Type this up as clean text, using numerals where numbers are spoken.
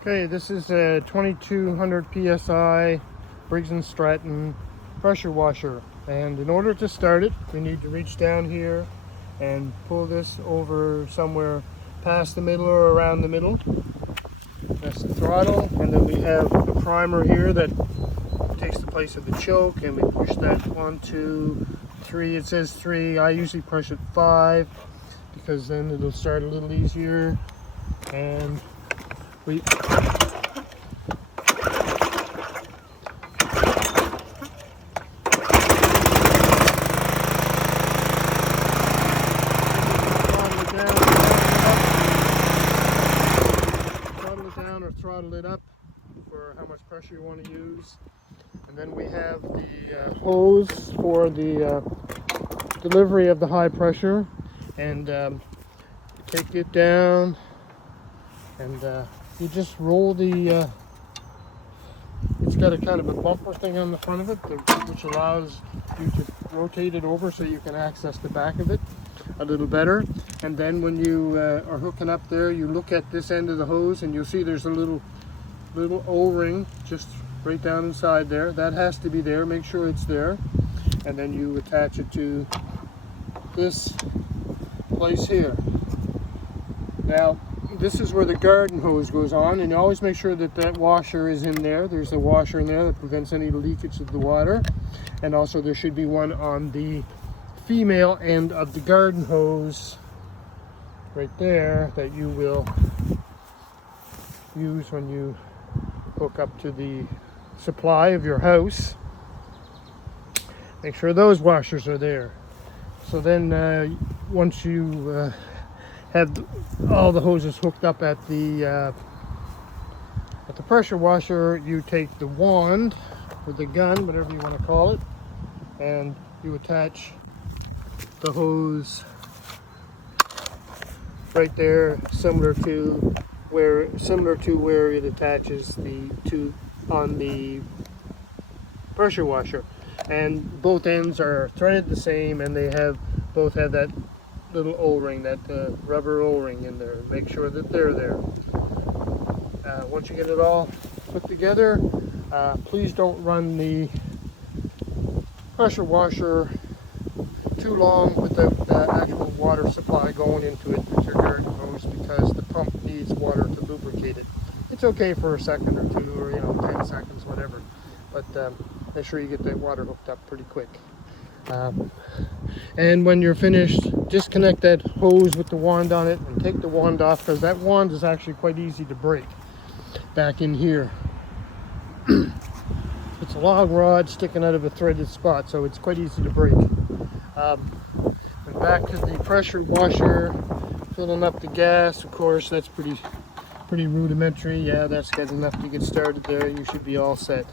Okay, this is a 2200 PSI Briggs and Stratton pressure washer, and in order to start it we need to reach down here and pull this over somewhere past the middle or around the middle. That's the throttle, and then we have a primer here that takes the place of the choke, and we push that 1, 2, 3. It says 3. I usually push it 5 because then it'll start a little easier. And we throttle it down or throttle it up for how much pressure you want to use. And then we have the hose for the delivery of the high pressure, and take it down, and you just roll the it's got a kind of a bumper thing on the front of it which allows you to rotate it over so you can access the back of it a little better. And then when you are hooking up there, you look at this end of the hose and you'll see there's a little O-ring just right down inside there. That has to be there. Make sure it's there, and then you attach it to this place here. Now this is where the garden hose goes on, and you always make sure that that washer is in there. There's a washer in there that prevents any leakage of the water, and also there should be one on the female end of the garden hose right there that you will use when you hook up to the supply of your house. Make sure those washers are there. So then once you have all the hoses hooked up at the pressure washer, you take the wand or the gun, whatever you want to call it, and you attach the hose right there, similar to where it attaches the tube on the pressure washer. And both ends are threaded the same, and they both have that little O-ring, that rubber O-ring in there. Make sure that they're there. Once you get it all put together, please don't run the pressure washer too long without the actual water supply going into it with your garden hose, because the pump needs water to lubricate it. It's okay for a second or two, or 10 seconds, whatever, but make sure you get that water hooked up pretty quick. And when you're finished, disconnect that hose with the wand on it and take the wand off, because that wand is actually quite easy to break back in here. It's a long rod sticking out of a threaded spot, so it's quite easy to break. And back to the pressure washer, filling up the gas. Of course, that's pretty rudimentary. Yeah, that's good enough to get started there. You should be all set.